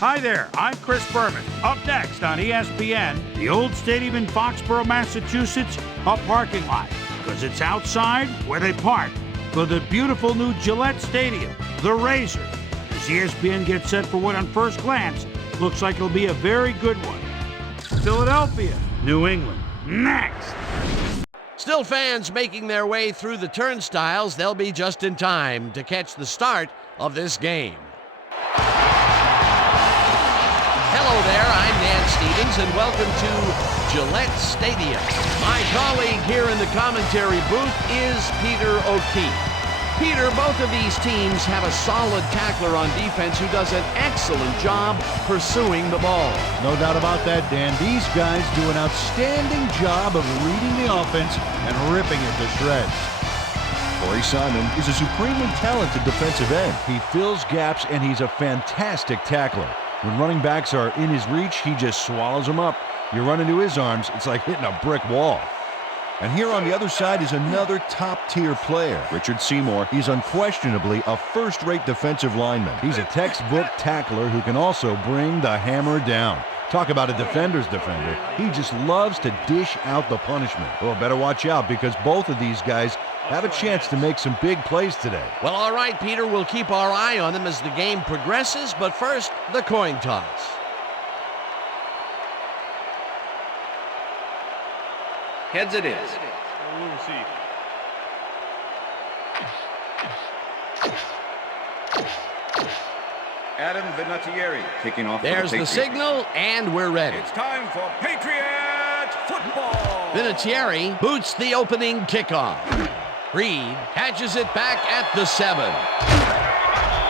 Hi there, I'm Chris Berman. Up next on ESPN, the old stadium in Foxborough, Massachusetts, a parking lot. Because it's outside where they park for the beautiful new Gillette Stadium, the Razor. As ESPN gets set for what on first glance looks like it'll be a very good one. Philadelphia, New England, next. Still fans making their way through the turnstiles. They'll be just in time to catch the start of this game. Hello there, I'm Dan Stevens, and welcome to Gillette Stadium. My colleague here in the commentary booth is Peter O'Keefe. Peter, both of these teams have a solid tackler on defense who does an excellent job pursuing the ball. No doubt about that, Dan. These guys do an outstanding job of reading the offense and ripping it to shreds. Corey Simon is a supremely talented defensive end. He fills gaps, and he's a fantastic tackler. When running backs are in his reach, he just swallows them up. You run into his arms, it's like hitting a brick wall. And here on the other side is another top-tier player, Richard Seymour. He's unquestionably a first-rate defensive lineman. He's a textbook tackler who can also bring the hammer down. Talk about a defender's defender. He just loves to dish out the punishment. Oh, better watch out, because both of these guys have a chance to make some big plays today. Well, all right, Peter, we'll keep our eye on them as the game progresses, but first, the coin toss. Heads it is. We'll see. Adam Vinatieri kicking off. There's the signal, and we're ready. It's time for Patriots football. Vinatieri boots the opening kickoff. Reed catches it back at the 7.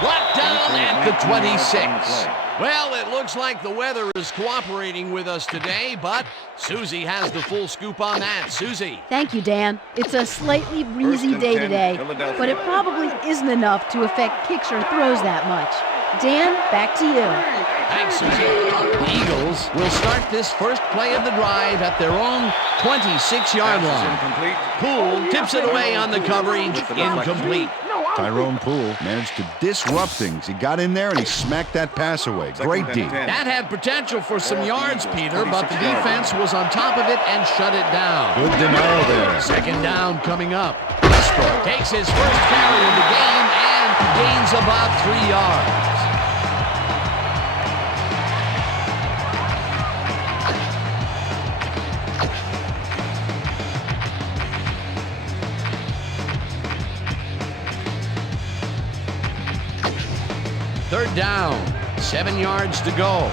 Blocked down at the 26. Well, it looks like the weather is cooperating with us today, but Susie has the full scoop on that. Susie. Thank you, Dan. It's a slightly breezy day today, but it probably isn't enough to affect kicks or throws that much. Dan, back to you. Thanks, Susie. The Eagles will start this first play of the drive at their own 26-yard line. Poole tips it away on the coverage, incomplete. Tyrone Poole managed to disrupt things. He got in there and he smacked that pass away. Great D. That had potential for some yards, Peter, but the defense was on top of it and shut it down. Good denial there. Second down coming up. Westbrook takes his first carry of the game and gains about 3 yards. Third down, 7 yards to go.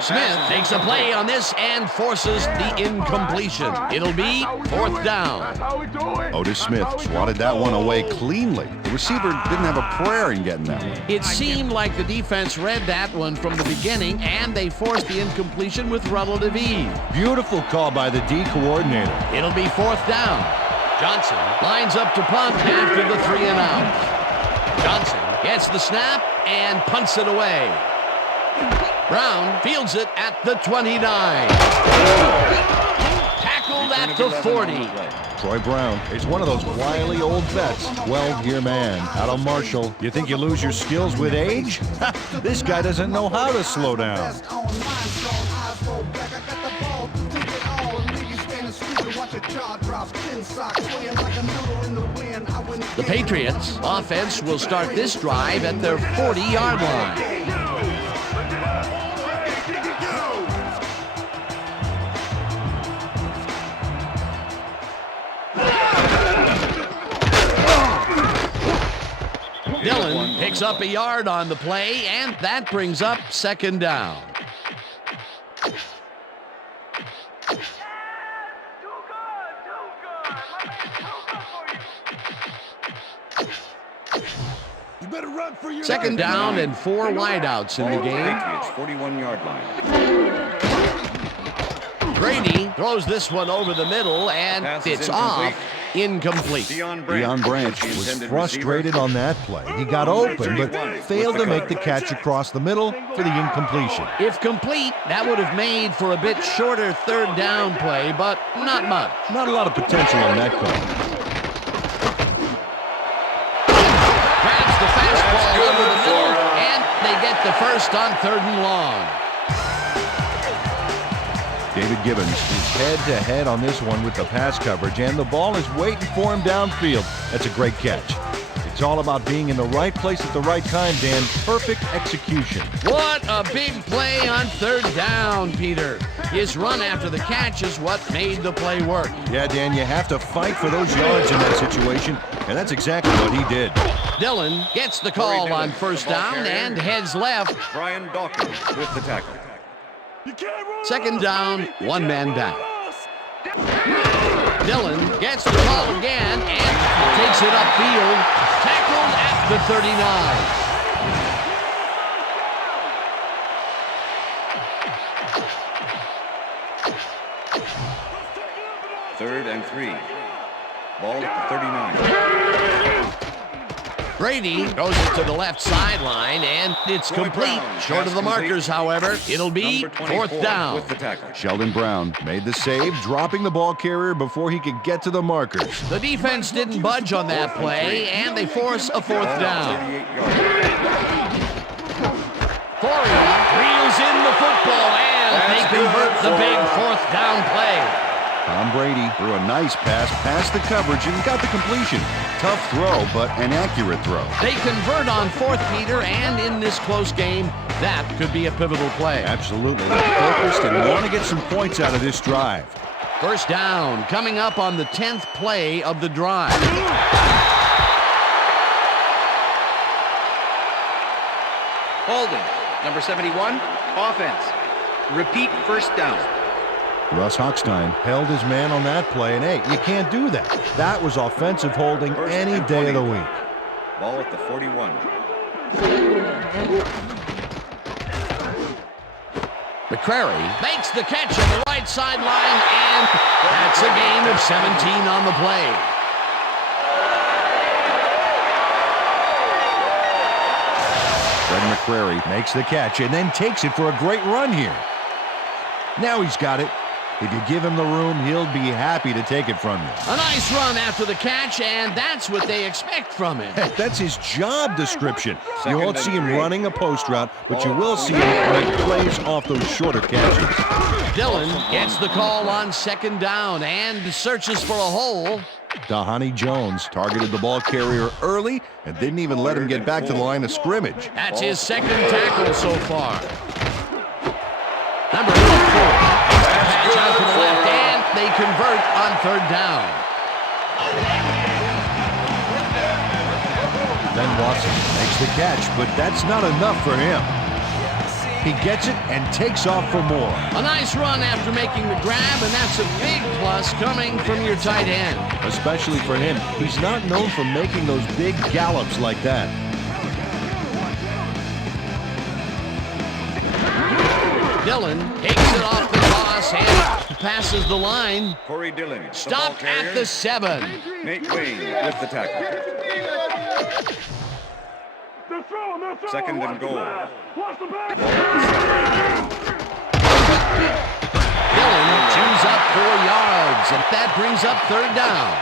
Smith makes a play on this and forces the incompletion. It'll be fourth down. Otis Smith swatted that one away cleanly. The receiver didn't have a prayer in getting that one. It seemed like the defense read that one from the beginning, and they forced the incompletion with relative ease. Beautiful call by the D coordinator. It'll be fourth down. Johnson lines up to punt after the 3 and out. Johnson gets the snap and punts it away. Brown fields it at the 29. Tackled at the 40. Troy Brown is one of those wily old vets. 12-year man. Out on Marshall. You think you lose your skills with age? This guy doesn't know how to slow down. The Patriots offense will start this drive at their 40-yard line. Dillon picks up a yard on the play, and that brings up second down. Second down and 4 wideouts in the game. Patriots 41-yard line. Brady throws this one over the middle, and it's off. Incomplete. Deion Branch was frustrated on that play. He got open, but failed to make the catch across the middle for the incompletion. If complete, that would have made for a bit shorter third down play, but not much. Not a lot of potential on that call. up the first on 3rd and long. David Gibbons is head-to-head on this one with the pass coverage, and the ball is waiting for him downfield. That's a great catch. It's all about being in the right place at the right time, Dan. Perfect execution. What a big play on 3rd down, Peter. His run after the catch is what made the play work. Yeah, Dan, you have to fight for those yards in that situation, and that's exactly what he did. Dillon gets the call on 1st down and heads left. Brian Dawkins with the tackle. 2nd down, 1 man down. Dillon gets the call again and takes it upfield. Tackled at the 39. Third and 3. Ball at the 39. Brady throws it to the left sideline, and it's complete. Short of the markers, however. It'll be 4th down. With the tackle. Sheldon Brown made the save, dropping the ball carrier before he could get to the markers. The defense didn't budge on that play, and they force a 4th down. 38 yards. Corey reels in the football, and they convert the big 4th down play. Tom Brady threw a nice pass past the coverage and got the completion. Tough throw, but an accurate throw. They convert on 4th, Peter, and in this close game, that could be a pivotal play. Absolutely. They're focused and want to get some points out of this drive. 1st down, coming up on the 10th play of the drive. Holding. Number 71, offense. Repeat 1st down. Russ Hochstein held his man on that play, and hey, you can't do that. That was offensive holding any day of the week. Ball at the 41. McCrary makes the catch on the right sideline, and that's a gain of 17 on the play. Fred McCrary makes the catch and then takes it for a great run here. Now he's got it. If you give him the room, he'll be happy to take it from you. A nice run after the catch, and that's what they expect from him. That's his job description. You won't see him running a post route, but you will see him make plays off those shorter catches. Dillon gets the call on 2nd down and searches for a hole. Dahani Jones targeted the ball carrier early and didn't even let him get back to the line of scrimmage. That's his 2nd tackle so far. Number 4. Patch out to the left, and they convert on 3rd down. Then Watson makes the catch, but that's not enough for him. He gets it and takes off for more. A nice run after making the grab, and that's a big plus coming from your tight end. Especially for him. He's not known for making those big gallops like that. Dillon takes it off the toss and passes the line. Corey Dillon. Stopped at the 7. Nate Wayne with the tackle. 2nd and goal. Dillon chews up 4 yards, and that brings up 3rd down.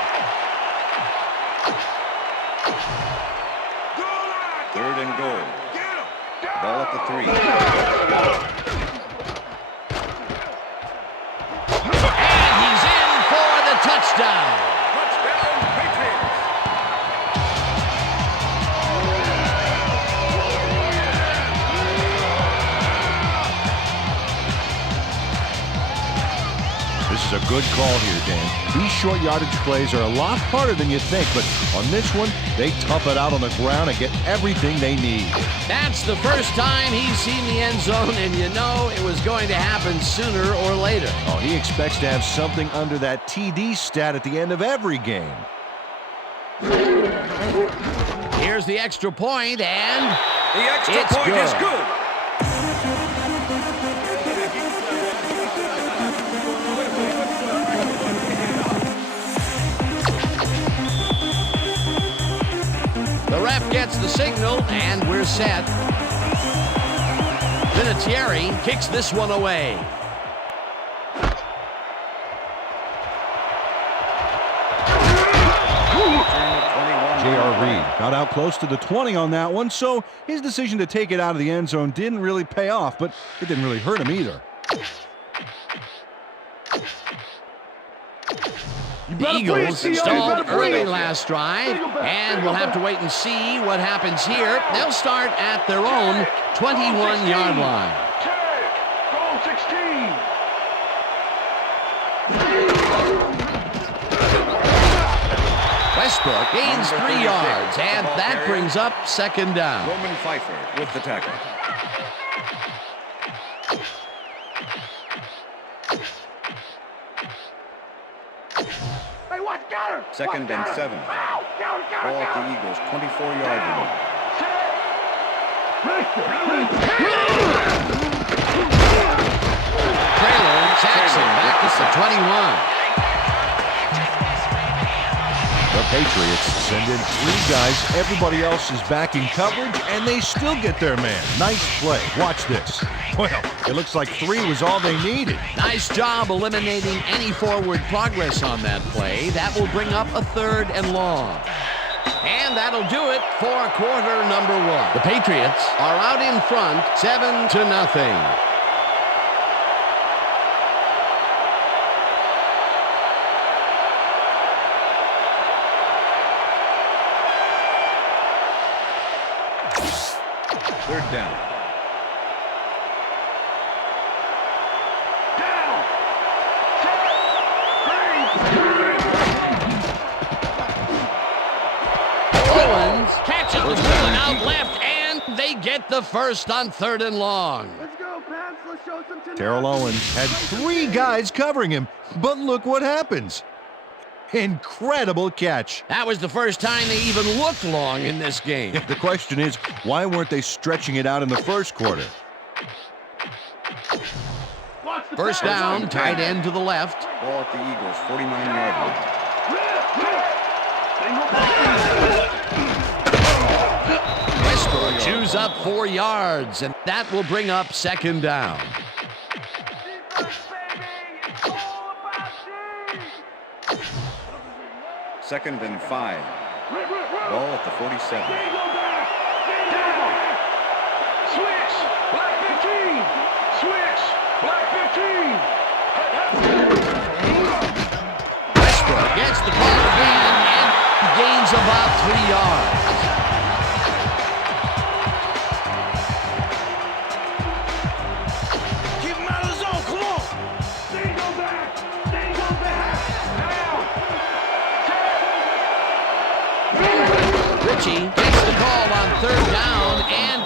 3rd and goal. Ball at the 3. And he's in for the touchdown. Touchdown, Patriots. This is a good call here, Dan. These short yardage plays are a lot harder than you think, but on this one, they tough it out on the ground and get everything they need. That's the first time he's seen the end zone, and you know it was going to happen sooner or later. Oh, he expects to have something under that TD stat at the end of every game. Here's the extra point, and The extra it's point good. is good. The ref gets the signal, and we're set. Vinatieri kicks this one away. Return of 21 J.R. Reed got out close to the 20 on that one, so his decision to take it out of the end zone didn't really pay off, but it didn't really hurt him either. The Eagles installed early last drive, and we'll have to wait and see what happens here. They'll start at their own 21-yard line. Goal 16. Westbrook gains 3 yards, and that brings up second down. Roman Pfeiffer with the tackle. Hey, what? Got her. Second and 7. Ball at the Eagles' 24-yard line. Trailer Jackson back at the 21. The Patriots send in 3 guys. Everybody else is back in coverage, and they still get their man. Nice play. Watch this. Well, it looks like 3 was all they needed. Nice job eliminating any forward progress on that play. That will bring up a 3rd and long. And that'll do it for quarter number 1. The Patriots are out in front, 7-0. Third down. Owens catches the ball out left, and they get the first on 3rd and long. Let's go, Pats. Let's show some tenacity. Terrell Owens had 3 guys covering him, but look what happens. Incredible catch. That was the first time they even looked long in this game. The question is, why weren't they stretching it out in the first quarter? First down, tight end to the left. Ball at the Eagles' 49-yard line. Westbrook chews up 4 yards, and that will bring up second down. Second and 5. Ball at the 47. Switch. Black 15. Switch. Black 15. Westbrook gets the ball again and gains about 3 yards. Keep him out of the zone. Come on. Stay go back. Stay go back. Ritchie takes the call on 3rd down and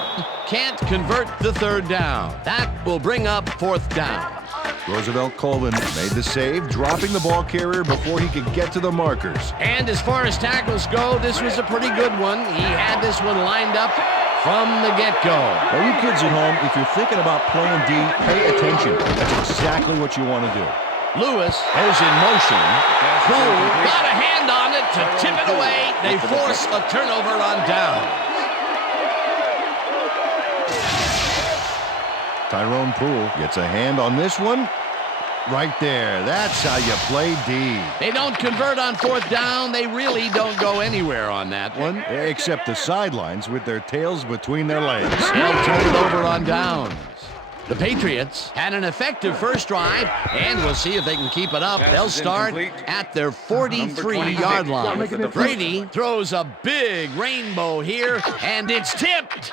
can't convert the 3rd down. That will bring up 4th down. Roosevelt Colvin made the save, dropping the ball carrier before he could get to the markers. And as far as tackles go, this was a pretty good one. He had this one lined up from the get-go. Well, you kids at home, if you're thinking about playing D, pay attention. That's exactly what you want to do. Lewis goes in motion. Poole got a hand on it to tip it away. They force a turnover on down. Tyrone Poole gets a hand on this one. Right there. That's how you play D. They don't convert on 4th down. They really don't go anywhere on that one. Except the sidelines with their tails between their legs. They'll turn it over on downs. The Patriots had an effective first drive, and we'll see if they can keep it up. They'll start at their 43-yard line. Brady throws a big rainbow here, and it's tipped.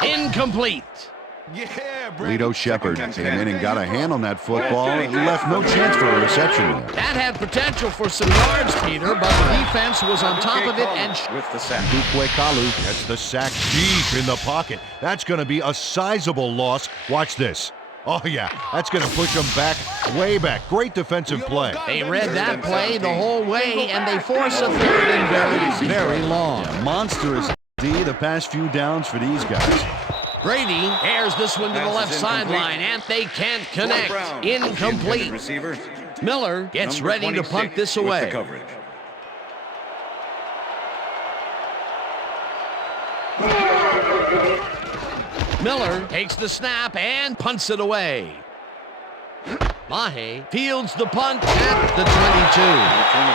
Incomplete. Lito Shepard came in and got a hand on that football and left no chance for a reception there. That had potential for some yards, Peter, but the defense was on top of it and with the sack. Dukwe Kalu gets the sack deep in the pocket. That's going to be a sizable loss. Watch this. Oh, yeah, that's going to push them back, way back. Great defensive play. They read that play the whole way, and they force a 3rd and very, very long. Yeah, monstrous D the past few downs for these guys. Brady airs this one to the left sideline, and they can't connect. Incomplete. Miller gets ready to punt this away. Miller takes the snap and punts it away. Mahe fields the punt at the 22.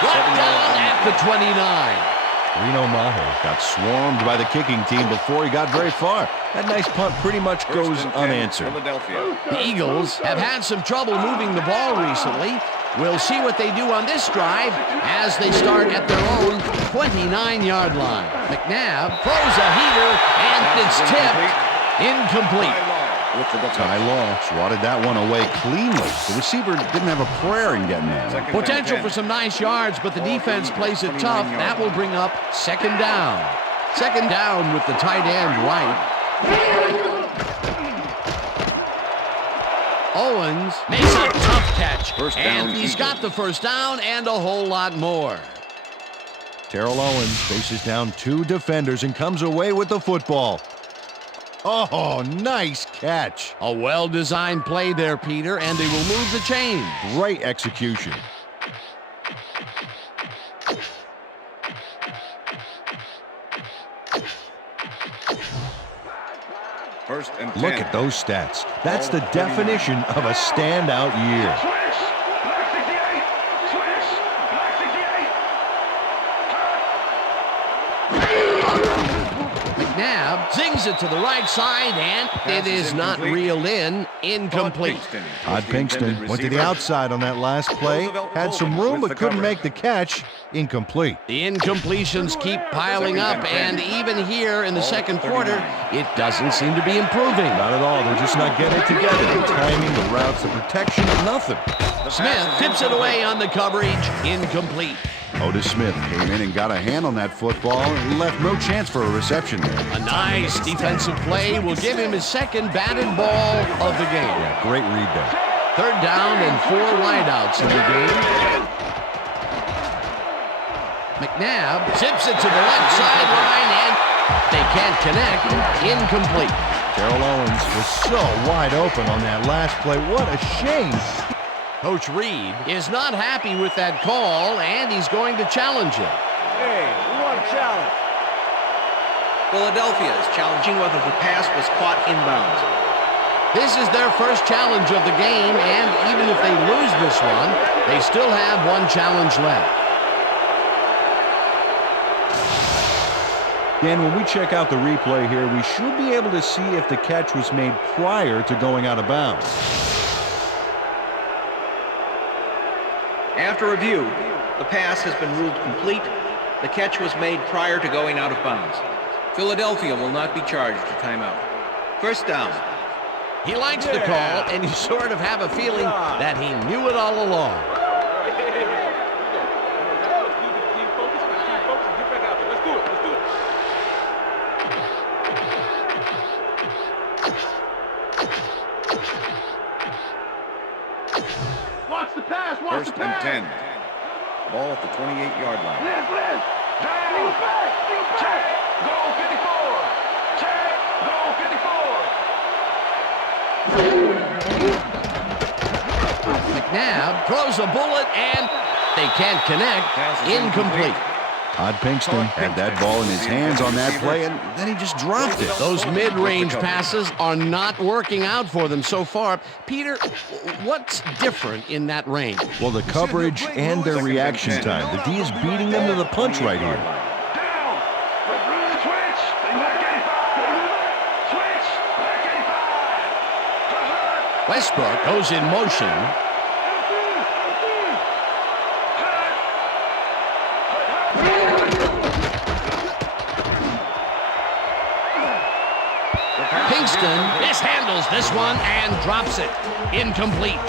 Brought down at the 29. Reno Maher got swarmed by the kicking team before he got very far. That nice punt pretty much goes unanswered. The Eagles have had some trouble moving the ball recently. We'll see what they do on this drive as they start at their own 29-yard line. McNabb throws a heater, and it's tipped incomplete. Ty Law swatted that one away cleanly. The receiver didn't have a prayer in getting that. Potential for some nice yards, but the defense plays it tough. That will bring up second down. Second down with the tight end right. Owens makes a tough catch, and he's got the first down and a whole lot more. Terrell Owens faces down 2 defenders and comes away with the football. Oh, nice catch. A well-designed play there, Peter, and they will move the chains. Great execution. First and 10. Look at those stats. That's the definition of a standout year. Switch. Black 68. Switch. Black 68. McNabb zings it to the right side, and it is not reeled in. Incomplete. Todd Pinkston went to the outside on that last play. Had some room but couldn't make the catch. Incomplete. The incompletions keep piling up, and even here in the second quarter, it doesn't seem to be improving. Not at all. They're just not getting it together. The timing, the routes, the protection, nothing. Smith tips it away on the coverage. Incomplete. Otis Smith came in and got a hand on that football and left no chance for a reception there. A nice defensive play will give him his second batted ball of the game. Yeah, great read there. Third down and 4 wideouts in the game. McNabb zips it to the left sideline, and they can't connect. Incomplete. Terrell Owens was so wide open on that last play. What a shame. Coach Reed is not happy with that call, and he's going to challenge it. Hey, we want a challenge. Philadelphia is challenging whether the pass was caught inbounds. This is their first challenge of the game, and even if they lose this one, they still have one challenge left. Dan, when we check out the replay here, we should be able to see if the catch was made prior to going out of bounds. After review, the pass has been ruled complete. The catch was made prior to going out of bounds. Philadelphia will not be charged a timeout. First down. He likes the call, and you sort of have a feeling that he knew it all along. First and 10. Ball at the 28-yard line. Liz. Down. Check. Goal 54. Check. Goal 54. McNabb throws a bullet, and they can't connect. Incomplete. Todd Pinkston had that ball in his hands on that play, and then he just dropped it. Those mid-range passes are not working out for them so far. Peter, what's different in that range? Well, the coverage and their reaction time. The D is beating them to the punch right here. Down. Switch. Black 85. Switch. Black 85. Westbrook goes in motion. Pinkston mishandles this one and drops it. Incomplete.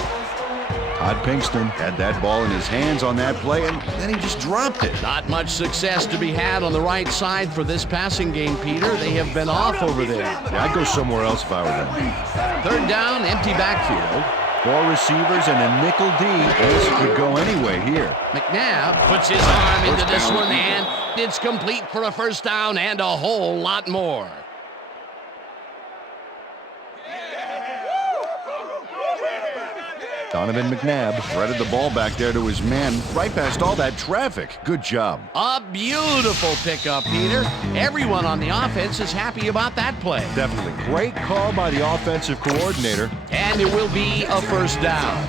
Todd Pinkston had that ball in his hands on that play, and then he just dropped it. Not much success to be had on the right side for this passing game, Peter. They have been off over there. Yeah, I'd go somewhere else if I were them. Third down, empty backfield. 4 receivers and a nickel D. This could go anyway here. McNabb puts his arm into this one, and it's complete for a first down and a whole lot more. Donovan McNabb threaded the ball back there to his man, right past all that traffic. Good job. A beautiful pickup, Peter. Everyone on the offense is happy about that play. Definitely. Great call by the offensive coordinator. And it will be a first down.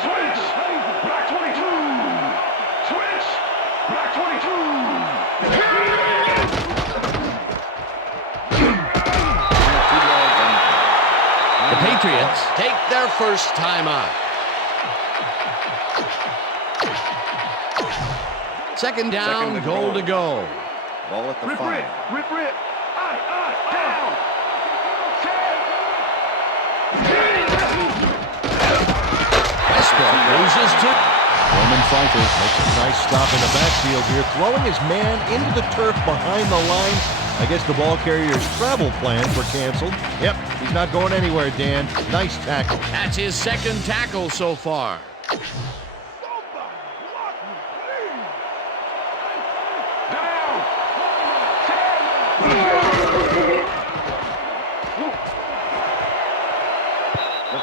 Switch. Black 22. Patriots take their first timeout. Second down, goal to go. Ball at the 5. Rip. Down. Westbrook loses to... Roman Pfeiffer makes a nice stop in the backfield here, throwing his man into the turf behind the line. I guess the ball carrier's travel plans were canceled. Yep, he's not going anywhere, Dan. Nice tackle. That's his second tackle so far.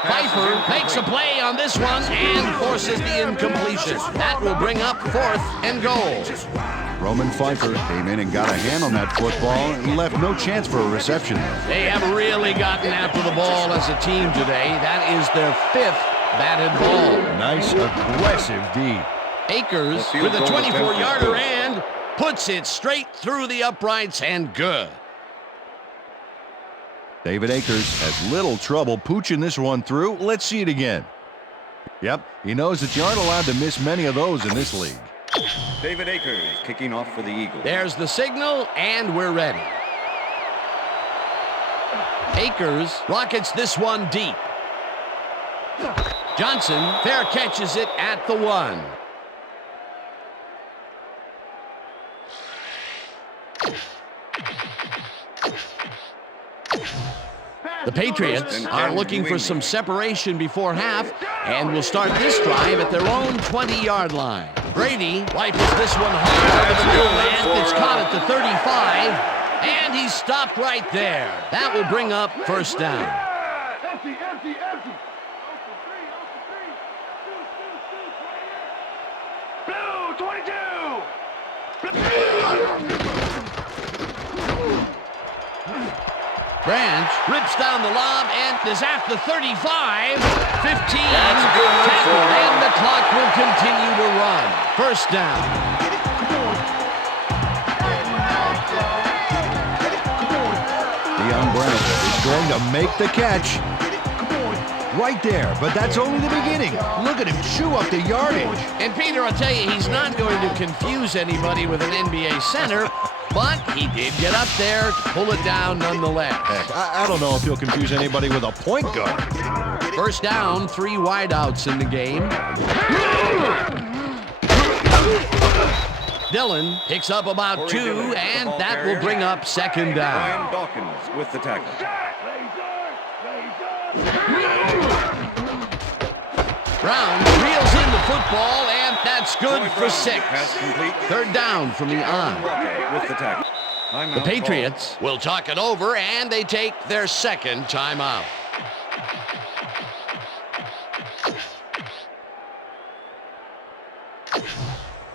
Pfeiffer makes a play on this one and forces the incompletion. That will bring up 4th and goal. Roman Pfeiffer came in and got a hand on that football and left no chance for a reception. They have really gotten after the ball as a team today. That is their 5th batted ball. Nice aggressive D. Akers with a 24-yarder and puts it straight through the uprights and good. David Akers has little trouble pooching this one through. Let's see it again. Yep, he knows that you aren't allowed to miss many of those in this league. David Akers kicking off for the Eagles. There's the signal, and we're ready. Akers rockets this one deep. Johnson fair catches it at the 1. The Patriots are looking for some separation before half and will start this drive at their own 20-yard line. Brady rifles this one hard over the middle, and it's caught at the 35, and he's stopped right there. That will bring up first down. Empty. Blue 22. Branch rips down the lob and is at the 35, 15, tackled, and the clock will continue to run. First down. Deion Brown is going to make the catch. Right there, but that's only the beginning. Look at him chew up the yardage. And Peter, I'll tell you, he's not going to confuse anybody with an NBA center, but he did get up there to pull it down nonetheless. Heck, I don't know if he'll confuse anybody with a point guard. First down, 3 wideouts in the game. Dillon picks up about 2, and that will bring up second down. Ryan Dawkins with the tackle. Brown reels in the football, and that's good for 6. Pass complete. Third down from the on. With the tackle. The Patriots will talk it over, and they take their second timeout.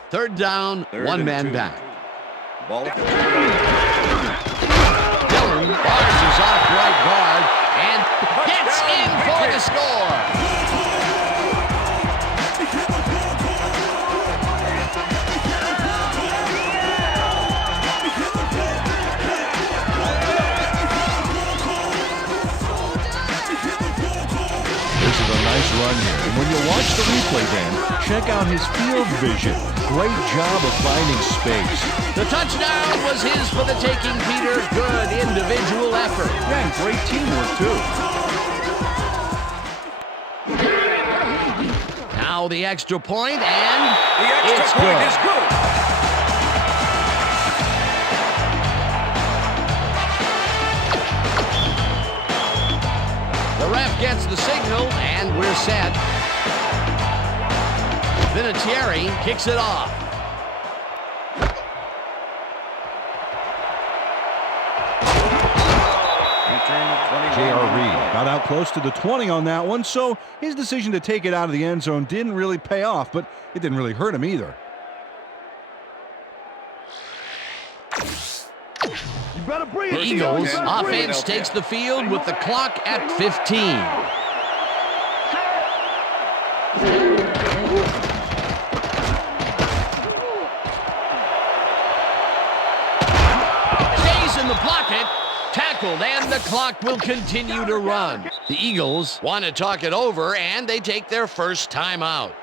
Third down, 1 man back. Ball. Dillon barges off right guard and gets in for the score. This is a nice run here. And when you watch the replay, Dan, check out his field vision. Great job of finding space. The touchdown was his for the taking, Peter. Good individual effort. Yeah, and great teamwork, too. Now the extra point, and The extra it's point good. is good. The ref gets the signal, and we're set. Vinatieri kicks it off. J.R. Reed got out close to the 20 on that one, so his decision to take it out of the end zone didn't really pay off, but it didn't really hurt him either. You better breathe. The Eagles offense takes the field with the clock at 15. Stays in the pocket, tackled, and the clock will continue to run. The Eagles want to talk it over, and they take their first timeout.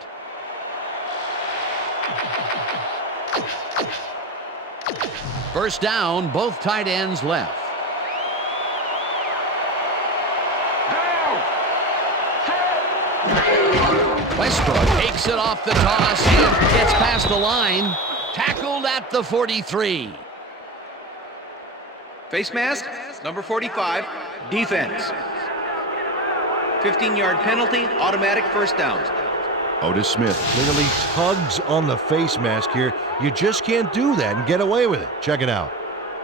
First down, both tight ends left. Westbrook takes it off the toss and gets past the line. Tackled at the 43. Face mask, number 45, defense. 15-yard penalty, automatic first down. Otis Smith clearly tugs on the face mask here. You just can't do that and get away with it. Check it out.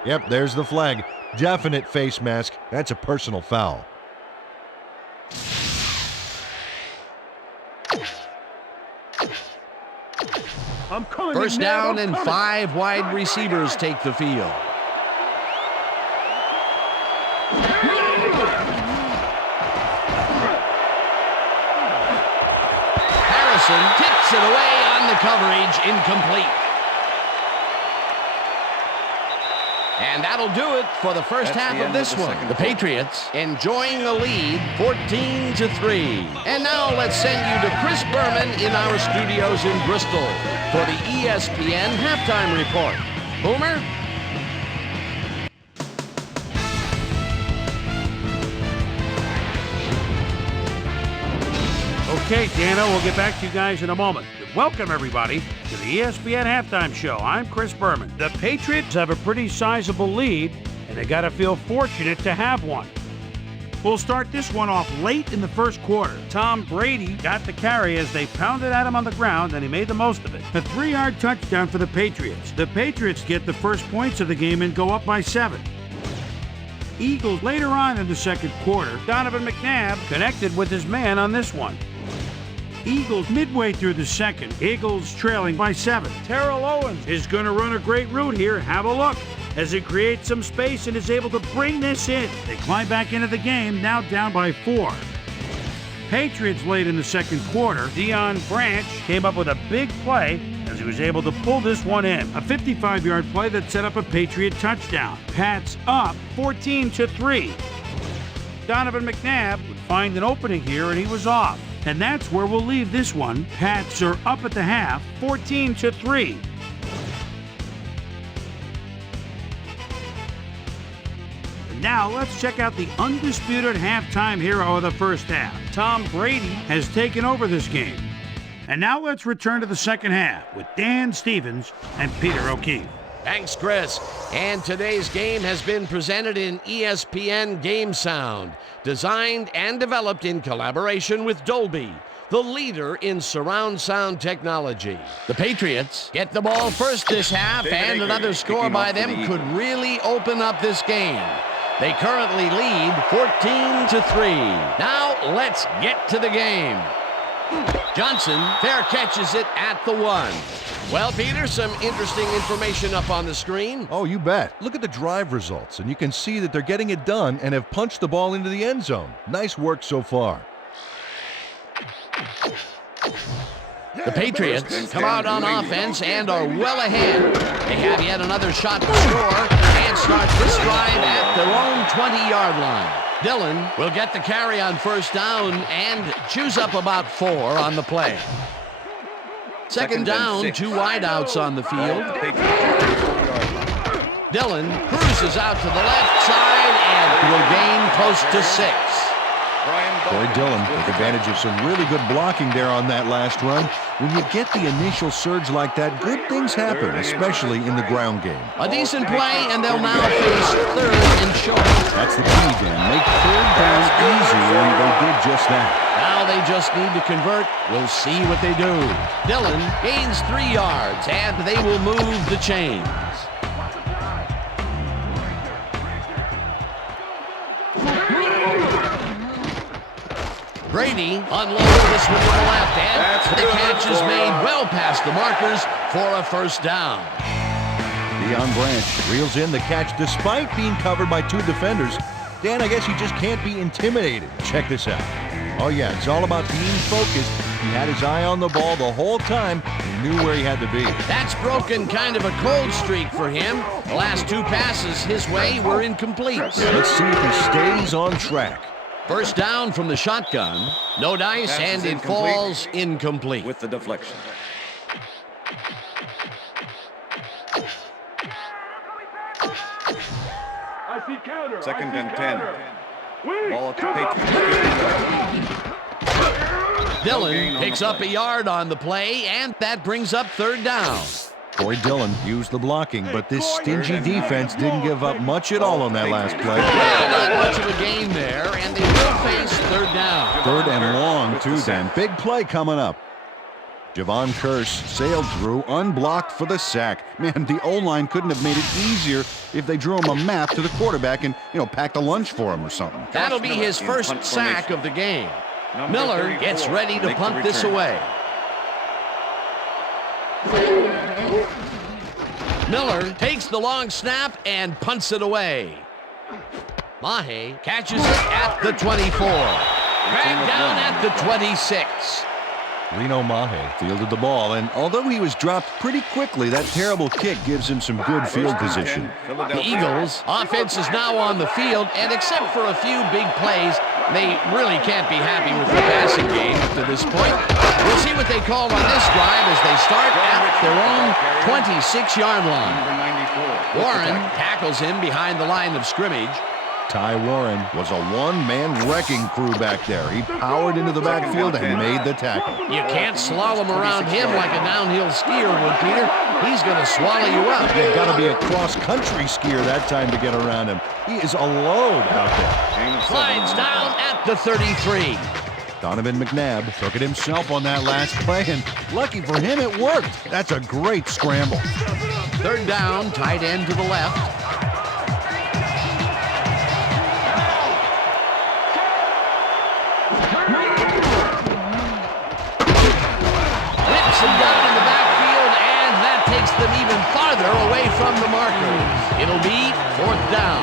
Yep, there's the flag. Definite face mask. That's a personal foul. First down and 5 wide receivers take the field. Harrison tips it away on the coverage, incomplete. And that'll do it for the first half of this one. The Patriots enjoying a lead, 14-3. And now let's send you to Chris Berman in our studios in Bristol for the ESPN halftime report. Boomer? Okay, Dano, we'll get back to you guys in a moment. Welcome, everybody, to the ESPN Halftime Show. I'm Chris Berman. The Patriots have a pretty sizable lead, and they got to feel fortunate to have one. We'll start this one off late in the first quarter. Tom Brady got the carry as they pounded at him on the ground, and he made the most of it. A 3-yard touchdown for the Patriots. The Patriots get the first points of the game and go up by 7. Eagles later on in the second quarter, Donovan McNabb connected with his man on this one. Eagles midway through the second, Eagles trailing by 7. Terrell Owens is going to run a great route here. Have a look as he creates some space and is able to bring this in. They climb back into the game, now down by 4. Patriots late in the second quarter, Deion Branch came up with a big play as he was able to pull this one in. A 55-yard play that set up a Patriot touchdown. Pats up 14-3. Donovan McNabb would find an opening here and he was off. And that's where we'll leave this one. Pats are up at the half, 14-3. And now let's check out the undisputed halftime hero of the first half. Tom Brady has taken over this game. And now let's return to the second half with Dan Stevens and Peter O'Keefe. Thanks, Chris. And today's game has been presented in ESPN Game Sound, designed and developed in collaboration with Dolby, the leader in surround sound technology. The Patriots get the ball first this half, and another score by them could really open up this game. They currently lead 14-3. Now let's get to the game. Johnson fair catches it at the 1. Well, Peter, some interesting information up on the screen. Oh, you bet. Look at the drive results, and you can see that they're getting it done and have punched the ball into the end zone. Nice work so far. The Patriots come out on offense and are well ahead. They have yet another shot to score and start this drive at their own 20-yard line. Dillon will get the carry on first down and chews up about 4 on the play. Second down, 2 wideouts on the field. Dillon cruises out to the left side and will gain close to 6. Boy, Dillon took advantage of some really good blocking there on that last run. When you get the initial surge like that, good things happen, especially in the ground game. A decent play, and they'll now face 3rd and short. That's the key, Dan. Make 3rd down easy, and they did just that. Now they just need to convert. We'll see what they do. Dillon gains 3 yards, and they will move the chains. Brady unloaded this one to the left, and the catch is made well past the markers for a first down. Deion Branch reels in the catch despite being covered by 2 defenders. Dan, I guess you just can't be intimidated. Check this out. Oh yeah, it's all about being focused He had his eye on the ball the whole time. He knew where he had to be. That's broken kind of a cold streak for him. The last 2 passes his way were incomplete. Let's see if he stays on track. First down from the shotgun. No dice, Pass and is it incomplete. falls incomplete. With the deflection. I see counter. Second I see and 10. counter. Wait, Ball at the come on. Patriots. Dillon picks up a yard on the play, and that brings up third down. Corey Dillon used the blocking, but this stingy defense didn't give up much at all on that last play. Well, not much of a gain there, and they will face third down. Third and long, too, Dan. Big play coming up. Javon Curse sailed through, unblocked for the sack. Man, the O-line couldn't have made it easier if they drew him a map to the quarterback and, packed a lunch for him or something. That'll be his first sack of the game. Miller gets ready to punt this away. Miller takes the long snap and punts it away. Mahe catches it at the 24. Dragged down at the 26. Lino Mahe fielded the ball, and although he was dropped pretty quickly, that terrible kick gives him some good field position. The Eagles' offense is now on the field, and except for a few big plays, they really can't be happy with the passing game up to this point. We'll see what they call on this drive as they start at their own 26-yard line. Warren tackles him behind the line of scrimmage. Ty Warren was a one-man wrecking crew back there. He powered into the backfield and made the tackle. You can't slalom around him like a downhill skier would, Peter. He's going to swallow you up. You've got to be a cross-country skier that time to get around him. He is a load out there. Slides down at the 33. Donovan McNabb took it himself on that last play, and lucky for him, it worked. That's a great scramble. Third down, tight end to the left. Down in the backfield, and that takes them even farther away from the markers. It'll be fourth down.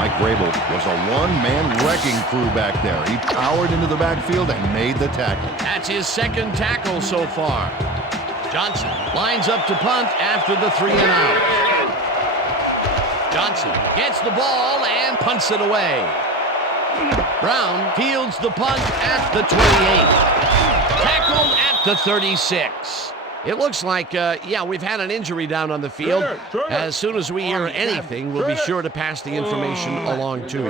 Mike Grable was a one-man wrecking crew back there. He powered into the backfield and made the tackle. That's his second tackle so far. Johnson lines up to punt after the 3 and out. Johnson gets the ball and punts it away. Brown fields the punt at the 28. Tackled at the 36. It looks like, we've had an injury down on the field. As soon as we hear anything, we'll be sure to pass the information along to you.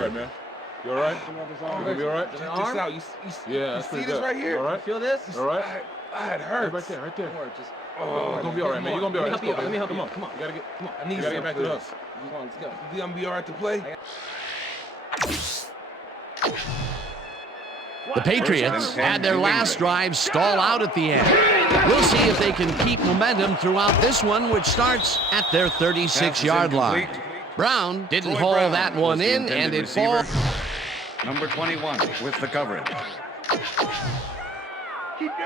You all right? You gonna be all right? Check this out. You see this right here? All right. Feel this? All right. It hurts. Right there, right there. Oh, you're gonna be all right, man. You're gonna be all right. Let me help you. Come on. You gotta get. I need you to get back to us. Come on, let's go. You think I'm gonna be all right to play? The Patriots had their last drive stall out at the end. We'll see if they can keep momentum throughout this one, which starts at their 36-yard line. Brown didn't haul that one in, and it falls. Number 21 with the coverage.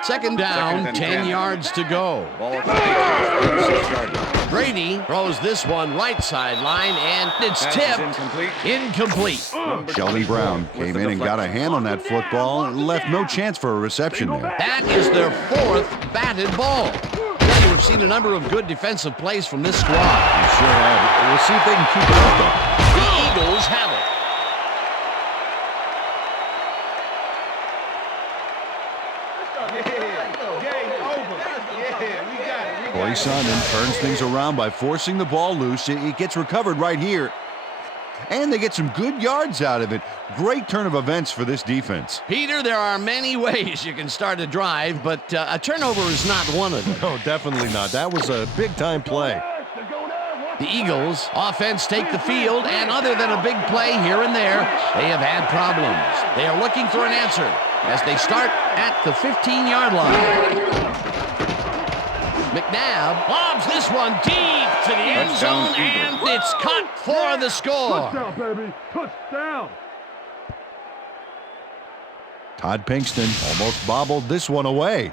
Second down, 10 yards to go. Ball at the Patriots, 36 yards. Brady throws this one right sideline, and it's tipped. Incomplete. Sheldon Brown came in and got a hand on that football and left no chance for a reception there. That is their fourth batted ball. Yeah, we've seen a number of good defensive plays from this squad. We sure have. We'll see if they can keep it up, though. The Eagles have it. Corey Simon turns things around by forcing the ball loose. It gets recovered right here. And they get some good yards out of it. Great turn of events for this defense. Peter, there are many ways you can start a drive, but a turnover is not one of them. No, definitely not. That was a big-time play. The Eagles offense take the field, and other than a big play here and there, they have had problems. They are looking for an answer as they start at the 15-yard line. McNabb lobs this one deep to the end zone, and it's caught for the score. Touchdown, baby. Touchdown. Todd Pinkston almost bobbled this one away,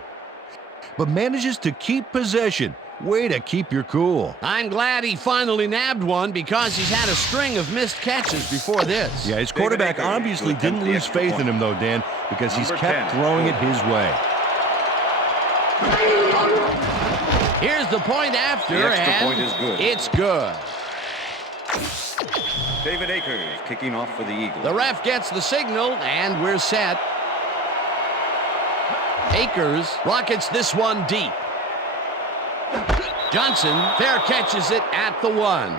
but manages to keep possession. Way to keep your cool. I'm glad he finally nabbed one because he's had a string of missed catches before this. Yeah, his quarterback obviously didn't lose faith in him, though, Dan, because he's kept throwing it his way. Here's the point after, The extra and point is good. it's good. David Akers kicking off for the Eagles. The ref gets the signal, and we're set. Akers rockets this one deep. Johnson fair catches it at the 1.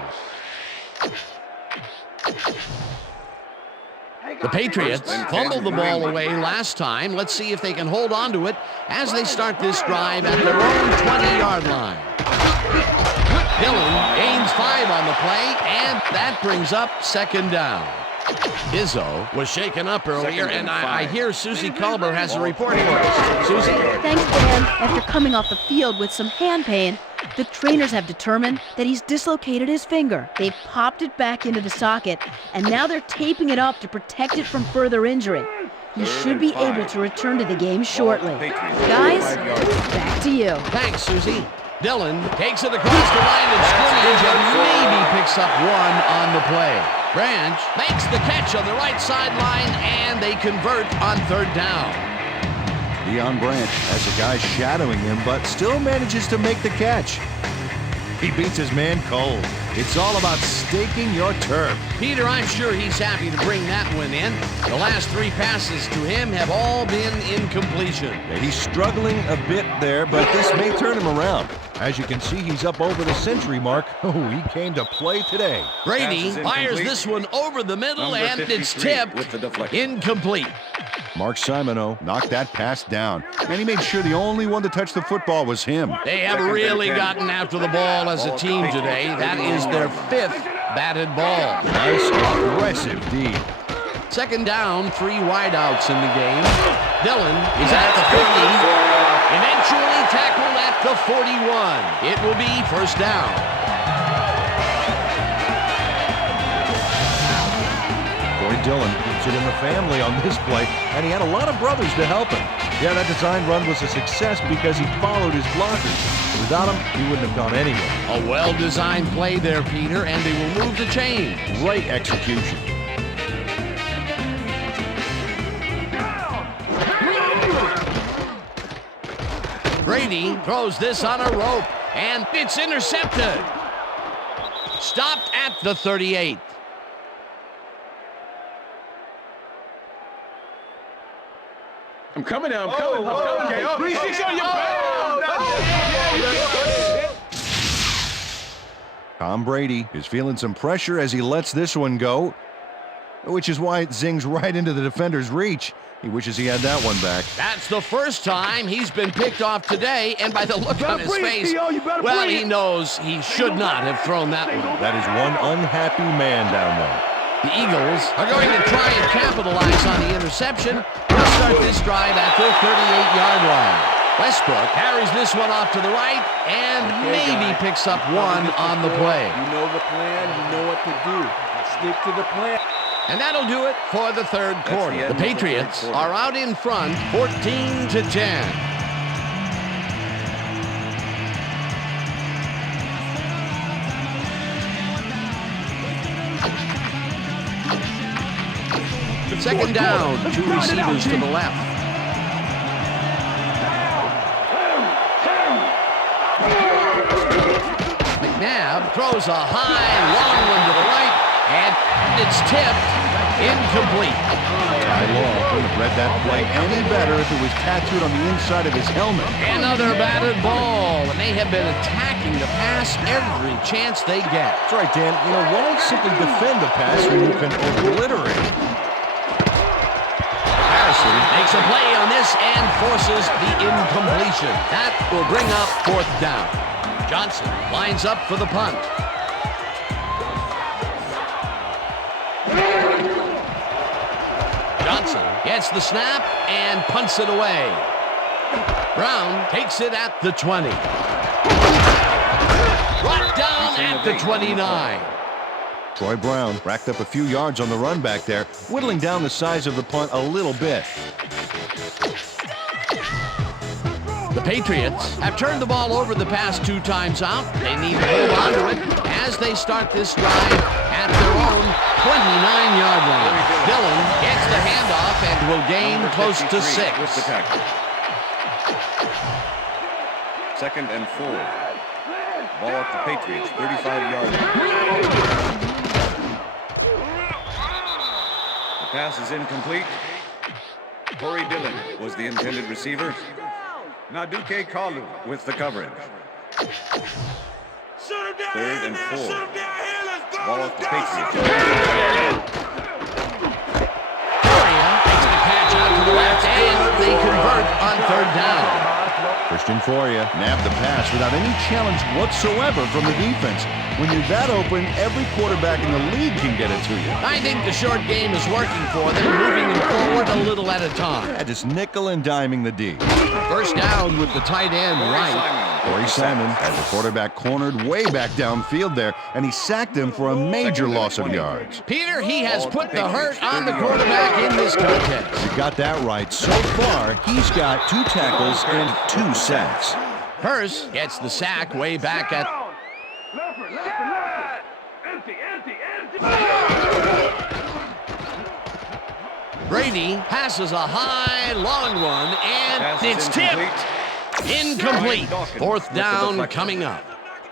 The Patriots fumbled the ball away last time. Let's see if they can hold on to it as they start this drive at their own 20-yard line. Dillon gains 5 on the play, and that brings up 2nd down. Izzo was shaken up earlier, and I hear Susie Culber has a report for us. Susie? Thanks, Dan. After coming off the field with some hand pain, the trainers have determined that he's dislocated his finger. They've popped it back into the socket, and now they're taping it up to protect it from further injury. He should be able to return to the game shortly. Guys, back to you. Thanks, Susie. Dillon takes it across the line of scrimmage and maybe picks up 1 on the play. Branch makes the catch on the right sideline, and they convert on 3rd down. Deion Branch has a guy shadowing him, but still manages to make the catch. He beats his man cold. It's all about staking your turf. Peter, I'm sure he's happy to bring that one in. The last 3 passes to him have all been incompletion. Yeah, he's struggling a bit there, but this may turn him around. As you can see, he's up over the century mark. Oh, he came to play today. Brady fires this one over the middle, and it's tipped. Incomplete. Mark Simoneau knocked that pass down, and he made sure the only one to touch the football was him. They have really gotten after the ball as a team today. That is their 5th batted ball. Nice, aggressive D. 2nd down, 3 wideouts in the game. Dillon is at the 50. Eventually tackled at the 41. It will be 1st down. Corey Dillon keeps it in the family on this play, and he had a lot of brothers to help him. Yeah, that design run was a success because he followed his blockers. Without him, he wouldn't have gone anywhere. A well-designed play there, Peter, and they will move the chain. Great execution. Brady throws this on a rope, and it's intercepted. Stopped at the 38. I'm coming now. I'm coming. Okay. 3-6 on your back. Tom Brady is feeling some pressure as he lets this one go, which is why it zings right into the defender's reach. He wishes he had that one back. That's the first time he's been picked off today, and by the look on his face, well, he knows he should not have thrown that one. That is one unhappy man down there. The Eagles are going to try and capitalize on the interception. They'll start this drive at their 38-yard line. Westbrook carries this one off to the right and maybe picks up 1 on the play. You know the plan. You know what to do. Stick to the plan. And that'll do it for the 3rd quarter. The Patriots are out in front, 14-10. Second down, 2 receivers to the left. McNabb throws a high, long one to the right, and it's tipped, incomplete. Ty Law couldn't have read that play any better if it was tattooed on the inside of his helmet. Another batted ball, and they have been attacking the pass every chance they get. That's right, Dan. You know, why simply defend the pass when you can obliterate? Harrison makes a play on this and forces the incompletion. That will bring up 4th down. Johnson lines up for the punt. Johnson gets the snap and punts it away. Brown takes it at the 20. Brought down at the 29. Troy Brown racked up a few yards on the run back there, whittling down the size of the punt a little bit. The Patriots have turned the ball over the past 2 times out. They need to hold on to it as they start this drive at their own 29-yard line. Dillon gets the handoff and will gain close to 6. 2nd and 4. Ball at the Patriots, 35-yard line. The pass is incomplete. Corey Dillon was the intended receiver. Now Duque Kalu with the coverage. 3rd and 4. Ball at the Patriots. Makes the catch out to the left, and they convert on 3rd down. Christian Foria nabbed the pass without any challenge whatsoever from the defense. When you're that open, every quarterback in the league can get it to you. I think the short game is working for them, moving them forward a little at a time. Yeah, just nickel and diming the D. 1st down with the tight end right. Corey Simon had the quarterback cornered way back downfield there, and he sacked him for a major loss of yards. Peter, he has put the hurt on the quarterback in this contest. You got that right. So far, he's got 2 tackles and 2 sacks. Hurst gets the sack way back at... Brady passes a high, long one, and it's tipped. Incomplete. 4th down coming up.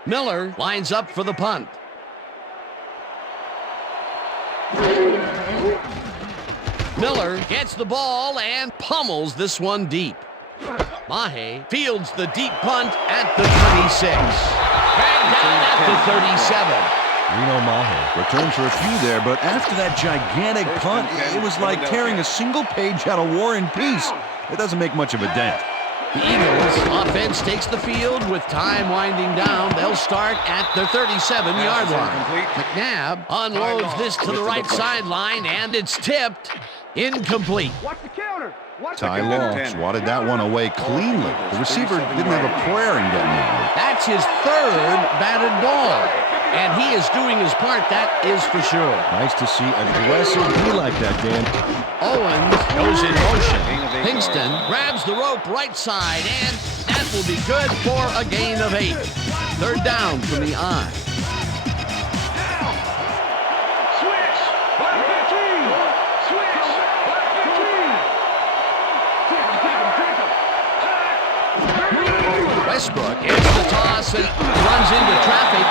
Miller lines up for the punt. Miller gets the ball and pummels this one deep. Mahe fields the deep punt at the 26. Dragged down at the 37. Reno Mahe returned for a few there, but after that gigantic punt, it was like tearing a single page out of War and Peace. It doesn't make much of a dent. The Eagles offense takes the field with time winding down. They'll start at the 37-yard line. McNabb unloads this to the right sideline, and it's tipped. Incomplete. Watch the counter. Ty Law swatted that one away cleanly. The receiver didn't have a prayer in getting it. That's his 3rd batted ball, and he is doing his part, that is for sure. Nice to see aggressive D like that, Dan. Owens goes in motion. Pinkston grabs the rope right side, and that will be good for a gain of 8. 3rd down from the I. Westbrook hits the toss and runs into traffic.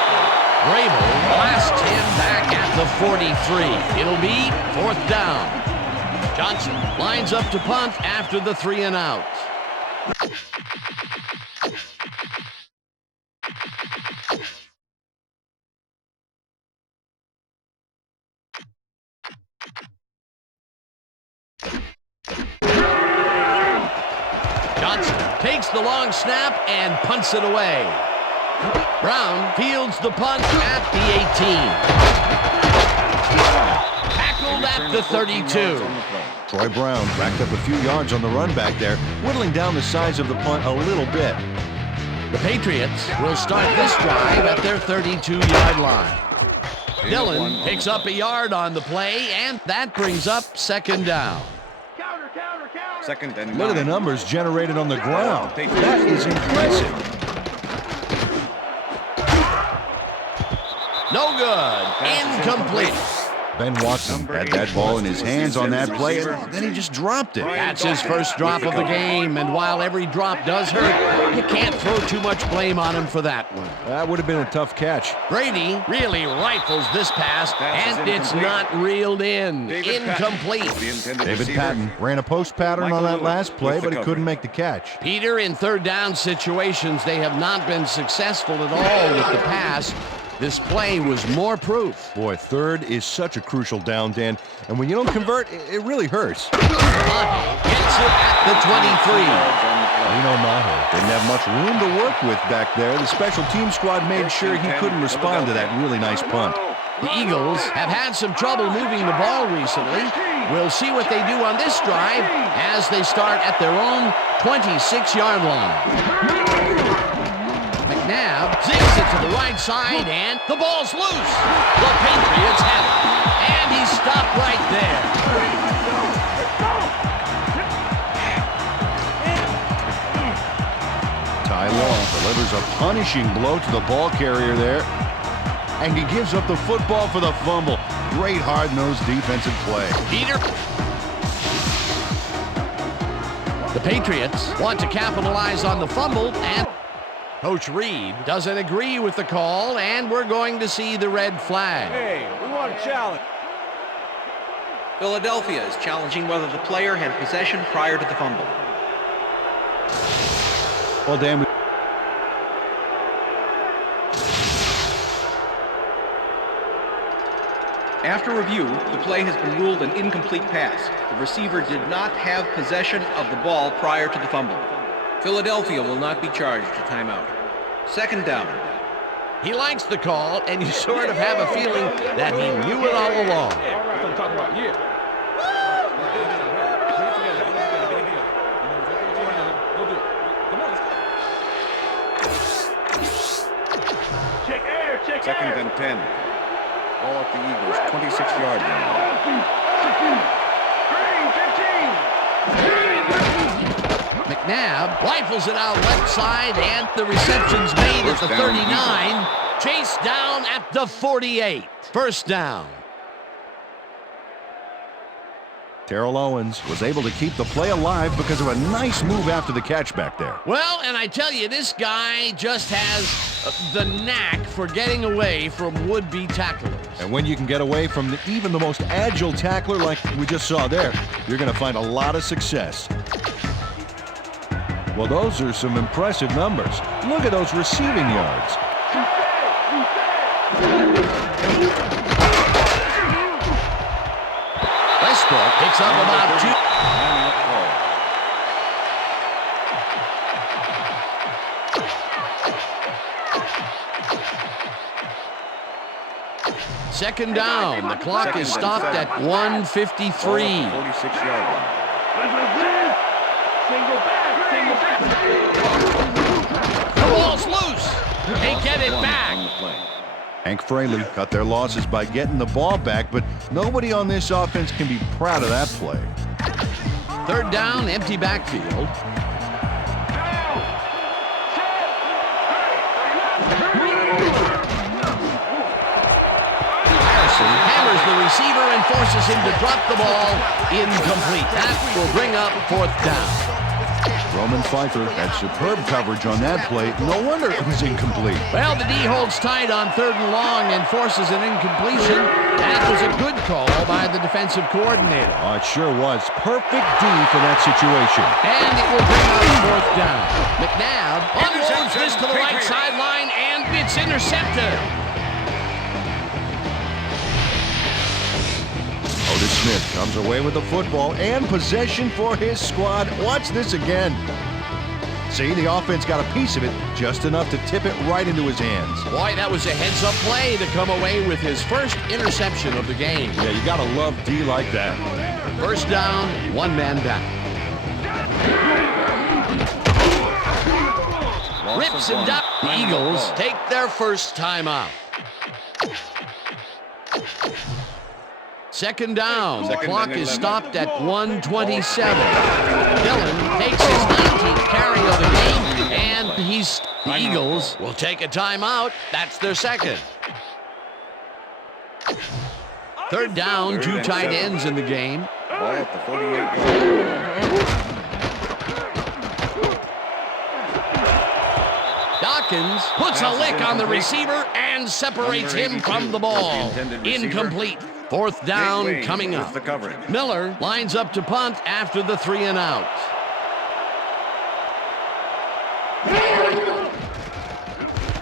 Grable blasts him back at the 43. It'll be 4th down. Johnson lines up to punt after the 3 and out. Johnson takes the long snap and punts it away. Brown fields the punt at the 18. Tackled at the 32. Troy Brown racked up a few yards on the run back there, whittling down the size of the punt a little bit. The Patriots will start this drive at their 32-yard line. Dillon picks up a yard on the play, and that brings up 2nd down. 2nd and 9. Look at the numbers generated on the ground. That is impressive. No good. Incomplete. Ben Watson had that ball in his hands on that play, and then he just dropped it. That's his first drop of the game, and while every drop does hurt, you can't throw too much blame on him for that one. That would have been a tough catch. Brady really rifles this pass, and it's not reeled in. Incomplete. David Patton ran a post pattern on that last play, but he couldn't make the catch. Peter, in 3rd down situations, they have not been successful at all with the pass. This play was more proof. Boy, 3rd is such a crucial down, Dan. And when you don't convert, it really hurts. Mahe gets it at the 23. Reno Mahe didn't have much room to work with back there. The special team squad made sure he couldn't respond to that really nice punt. The Eagles have had some trouble moving the ball recently. We'll see what they do on this drive as they start at their own 26-yard line. McNabb zigs it to the right side, and the ball's loose. The Patriots have it, and he stopped right there. Ty Law delivers a punishing blow to the ball carrier there, and he gives up the football for the fumble. Great hard-nosed defensive play. Peter. The Patriots want to capitalize on the fumble, and Coach Reed doesn't agree with the call, and we're going to see the red flag. Hey, we want a challenge. Philadelphia is challenging whether the player had possession prior to the fumble. Well, Dan, After review, the play has been ruled an incomplete pass. The receiver did not have possession of the ball prior to the fumble. Philadelphia will not be charged a timeout. Second down. He likes the call, and you sort of have a feeling that he knew it all along. That's what I'm talking about, yeah. Second and 10. Ball at the Eagles, 26-yard line. McNabb rifles it out left side, and the reception's made at the 39. Chased down at the 48. First down. Terrell Owens was able to keep the play alive because of a nice move after the catch back there. Well, and I tell you, this guy just has the knack for getting away from would-be tacklers. And when you can get away from even the most agile tackler like we just saw there, you're going to find a lot of success. Well, those are some impressive numbers. Look at those receiving yards. Westbrook picks up about 2. Second down. The clock is stopped at 1:53. 46-yard line. The ball's loose. They get it back. Hank Fraley cut their losses by getting the ball back, but nobody on this offense can be proud of that play. Third down, empty backfield. Harrison hammers the receiver and forces him to drop the ball. Incomplete. That will bring up fourth down. Roman Pfeiffer had superb coverage on that play. No wonder it was incomplete. Well, the D holds tight on third and long and forces an incompletion. That was a good call by the defensive coordinator. Oh, it sure was. Perfect D for that situation. And it will bring up fourth down. McNabb unloads this to the right sideline, and it's intercepted. Otis Smith comes away with the football and possession for his squad. Watch this again. See, the offense got a piece of it, just enough to tip it right into his hands. Boy, that was a heads-up play to come away with his first interception of the game. Yeah, you gotta love D like that. First down, one man down. Rips and down. The Eagles take their first timeout. Second down. The clock is stopped at 1:27. Dillon takes his 19th carry of the game, and the Eagles will take a timeout. That's their second. Third down, two tight ends in the game. Ball at the 48. Dawkins puts a lick on the receiver and separates him from the ball. Incomplete. Fourth down coming up. Miller lines up to punt after the 3 and out.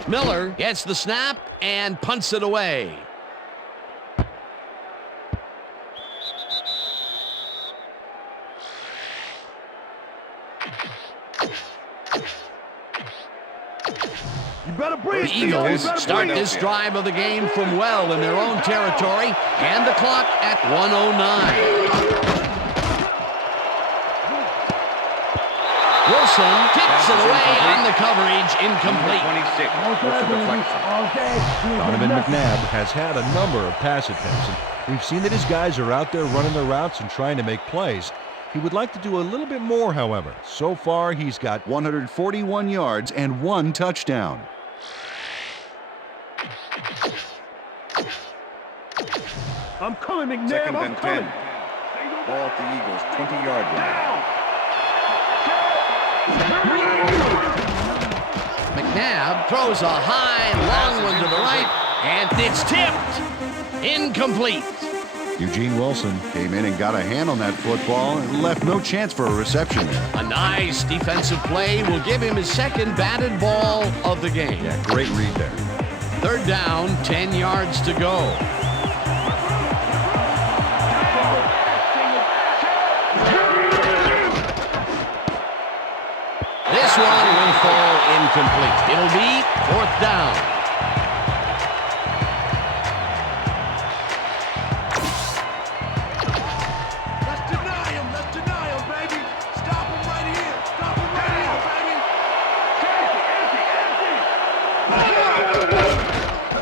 Miller gets the snap and punts it away. The Eagles start this drive of the game from well in their own territory, and the clock at 1:09. Wilson kicks it away on the coverage, incomplete. Donovan McNabb has had a number of pass attempts, and we've seen that his guys are out there running their routes and trying to make plays. He would like to do a little bit more, however. So far, he's got 141 yards and 1 touchdown. I'm coming, McNabb. Second and 10. Ball at the Eagles, 20-yard line. McNabb throws a high, long one to the right, and it's tipped. Incomplete. Eugene Wilson came in and got a hand on that football and left no chance for a reception there. A nice defensive play will give him his second batted ball of the game. Yeah, great read there. Third down, 10 yards to go. This one will fall incomplete. It'll be fourth down.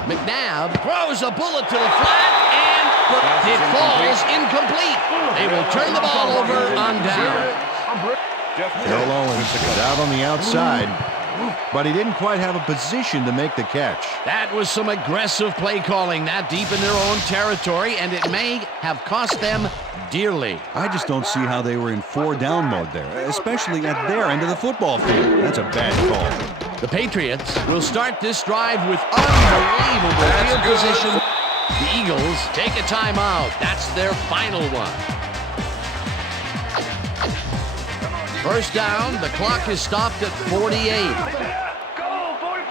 McNabb throws a bullet to the flat, and it falls incomplete. They will turn the ball over on down. Terrell Owens is out on the outside, but he didn't quite have a position to make the catch. That was some aggressive play calling that deep in their own territory, and it may have cost them dearly. I just don't see how they were in 4-down mode there, especially at their end of the football field. That's a bad call. The Patriots will start this drive with unbelievable field position. The Eagles take a timeout. That's their final one. First down, the clock is stopped at 48. Go, 44!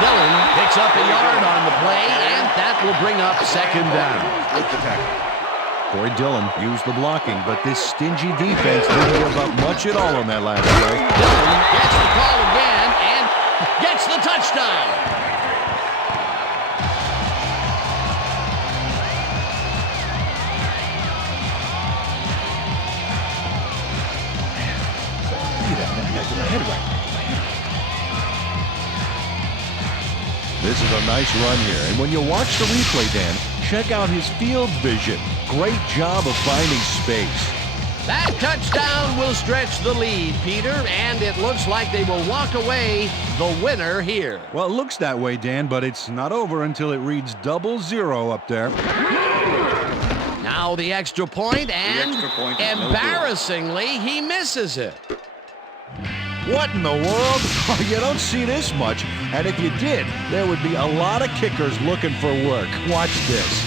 Dillon picks up a yard on the play, and that will bring up second down. With the tackle. Corey Dillon used the blocking, but this stingy defense didn't give up much at all on that last play. Dillon gets the call again and gets the touchdown. This is a nice run here, and when you watch the replay, Dan, check out his field vision. Great job of finding space. That touchdown will stretch the lead, Peter, and it looks like they will walk away the winner here. Well, it looks that way, Dan, but it's not over until it reads 0-0 up there. Now the extra point, and embarrassingly, he misses it. What in the world? You don't see this much, and if you did, there would be a lot of kickers looking for work. Watch this.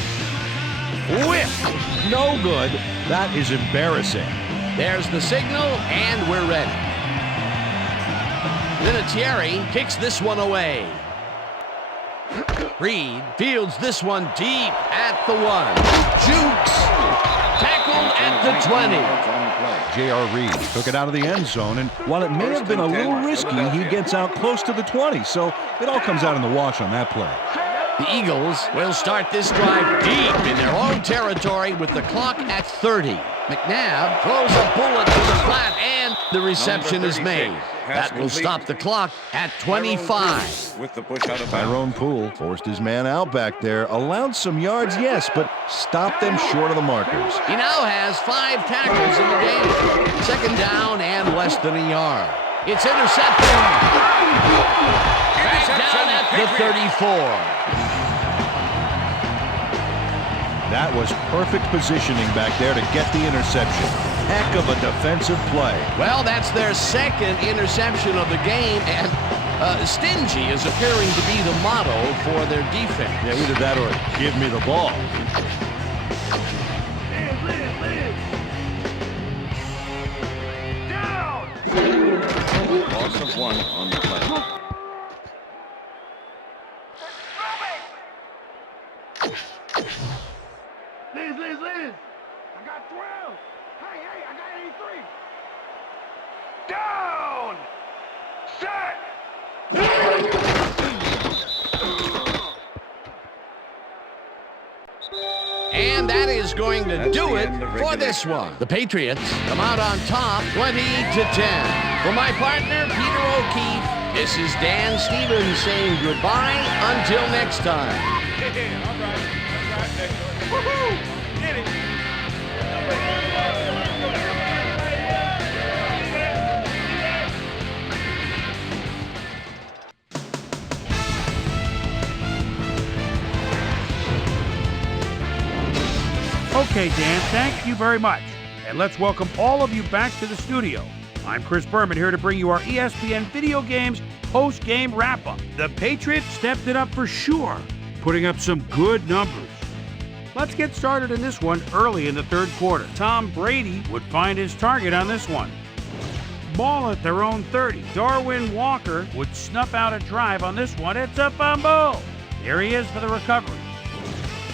Whip! No good. That is embarrassing. There's the signal, and we're ready. Vinatieri kicks this one away. Reed fields this one deep at the 1. Jukes! Tackled at the 20. J.R. Reed took it out of the end zone, and while it may have been a little risky, he gets out close to the 20, so it all comes out in the wash on that play. The Eagles will start this drive deep in their own territory with the clock at 30. McNabb throws a bullet to the flat, and the reception is made. That will stop the clock at 25. With the push out of Tyrone Poole forced his man out back there, allowed some yards, yes, but stopped them short of the markers. He now has 5 tackles in the game. Second down and less than a yard. It's intercepted. Back down at the 34. That was perfect positioning back there to get the interception. Heck of a defensive play. Well, that's their second interception of the game, and stingy is appearing to be the motto for their defense. Yeah, either that or give me the ball. Loss of 1 on the play. Liz. I got 12. Hey, I got 83. Down. Set. And that is going to do it for this one. The Patriots come out on top 20-10. For my partner, Peter O'Keefe, this is Dan Stevens saying goodbye until next time. All right. Woohoo! Get it. Okay, Dan, thank you very much. and let's welcome all of you back to the studio. I'm Chris Berman, here to bring you our ESPN Video Games post-game wrap-up. The Patriots stepped it up for sure, putting up some good numbers. Let's get started in this one early in the third quarter. Tom Brady would find his target on this one. Ball at their own 30. Darwin Walker would snuff out a drive on this one. It's a fumble. Here he is for the recovery.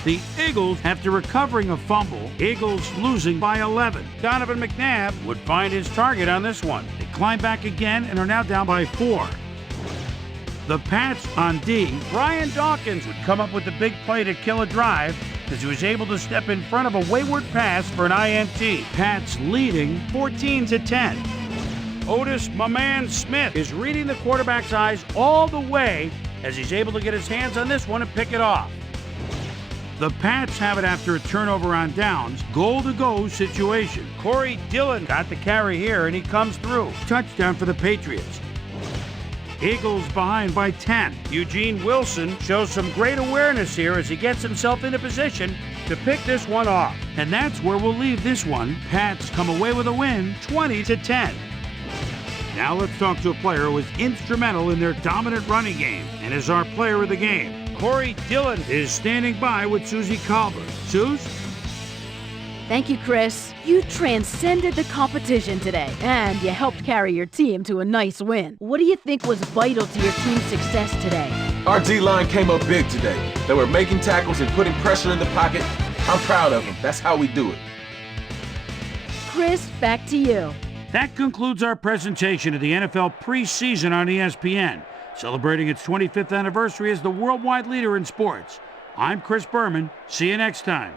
The Eagles, after recovering a fumble, Eagles losing by 11. Donovan McNabb would find his target on this one. They climb back again and are now down by 4. The Pats on D. Brian Dawkins would come up with the big play to kill a drive as he was able to step in front of a wayward pass for an INT. Pats leading 14-10. Otis "my man" Smith is reading the quarterback's eyes all the way as he's able to get his hands on this one and pick it off. The Pats have it after a turnover on downs, goal-to-go situation. Corey Dillon got the carry here and he comes through. Touchdown for the Patriots. Eagles behind by 10. Eugene Wilson shows some great awareness here as he gets himself into position to pick this one off. And that's where we'll leave this one. Pats come away with a win, 20-10. Now let's talk to a player who was instrumental in their dominant running game and is our player of the game. Corey Dillon is standing by with Susie Colbert. Suze? Thank you, Chris. You transcended the competition today, and you helped carry your team to a nice win. What do you think was vital to your team's success today? Our D-line came up big today. They were making tackles and putting pressure in the pocket. I'm proud of them. That's how we do it. Chris, back to you. That concludes our presentation of the NFL preseason on ESPN, celebrating its 25th anniversary as the worldwide leader in sports. I'm Chris Berman. See you next time.